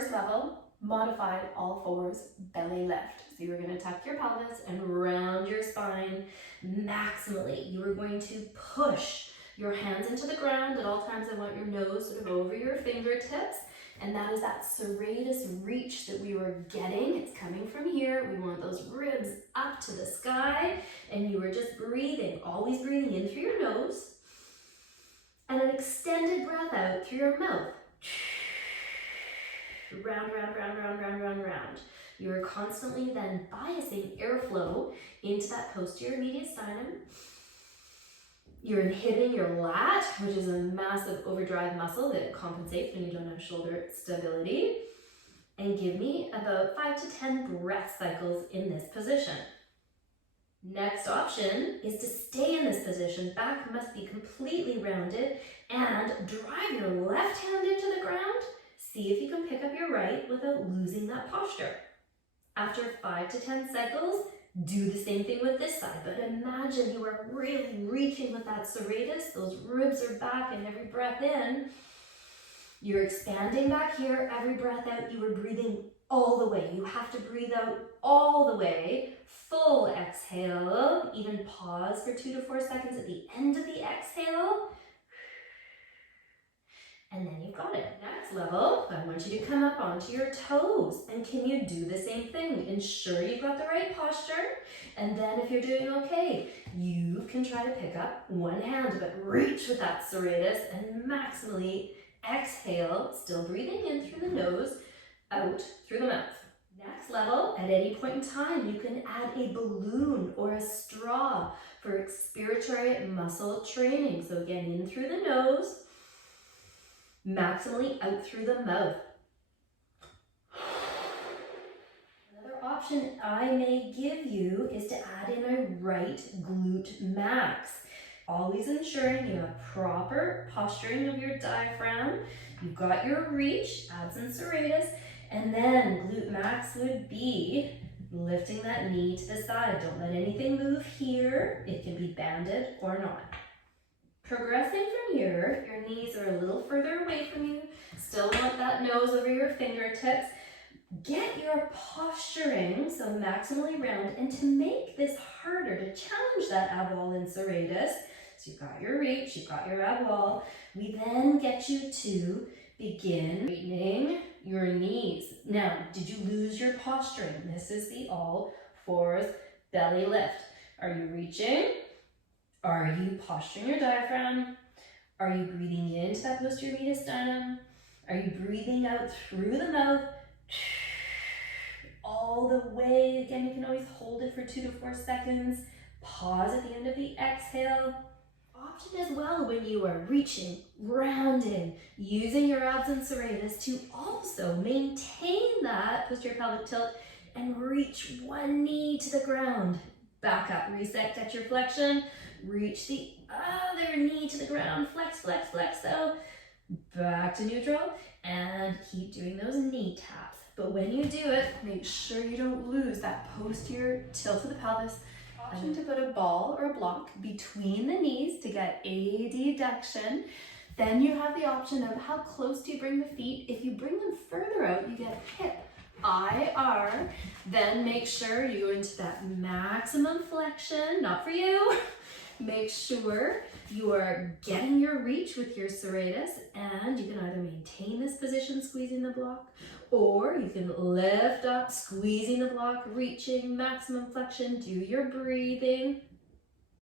First level, modified all fours, belly lift. So you're going to tuck your pelvis and round your spine maximally. You are going to push your hands into the ground. At all times, I want your nose sort of over your fingertips. And that is that serratus reach that we were getting. It's coming from here. We want those ribs up to the sky. And you are just breathing, always breathing in through your nose. And an extended breath out through your mouth. Round, round, round, round, round, round, round. You are constantly then biasing airflow into that posterior mediastinum. You're inhibiting your lat, which is a massive overdrive muscle that compensates when you don't have shoulder stability. And give me about 5 to 10 breath cycles in this position. Next option is to stay in this position. Back must be completely rounded and drive your left hand into the ground. See if you can pick up your right without losing that posture. After 5 to 10 cycles, do the same thing with this side, but imagine you are really reaching with that serratus. Those ribs are back, and every breath in, you're expanding back here. Every breath out, you are breathing all the way. You have to breathe out all the way. Full exhale. Even pause for 2 to 4 seconds at the end of the exhale. And then you've got it. Next level, I want you to come up onto your toes. And can you do the same thing? Ensure you've got the right posture. And then if you're doing okay, you can try to pick up one hand, but reach with that serratus and maximally exhale, still breathing in through the nose, out through the mouth. Next level, at any point in time, you can add a balloon or a straw for expiratory muscle training. So again, in through the nose, maximally out through the mouth. Another option I may give you is to add in a right glute max. Always ensuring you have proper posturing of your diaphragm. You've got your reach, abs and serratus, and then glute max would be lifting that knee to the side. Don't let anything move here. It can be banded or not. Progressing from here, your knees are a little further away from you. Still want that nose over your fingertips. Get your posturing, so maximally round, and to make this harder, to challenge that ab wall and serratus, so you've got your reach, you've got your ab wall, we then get you to begin straightening your knees. Now, did you lose your posturing? This is the all fours belly lift. Are you reaching? Are you posturing your diaphragm? Are you breathing into that posterior mediastinum? Are you breathing out through the mouth? All the way. Again, you can always hold it for 2 to 4 seconds. Pause at the end of the exhale. Option as well when you are reaching, rounding, using your abs and serratus to also maintain that posterior pelvic tilt and reach one knee to the ground. Back up, reset, touch your flexion. Reach the other knee to the ground. Flex, flex, flex. So back to neutral and keep doing those knee taps. But when you do it, make sure you don't lose that posterior tilt of the pelvis. Option to put a ball or a block between the knees to get a deduction. Then you have the option of how close do you bring the feet. If you bring them further out, you get hip IR. Then make sure you go into that maximum flexion, not for you. Make sure you are getting your reach with your serratus, and you can either maintain this position, squeezing the block, or you can lift up, squeezing the block, reaching maximum flexion, do your breathing,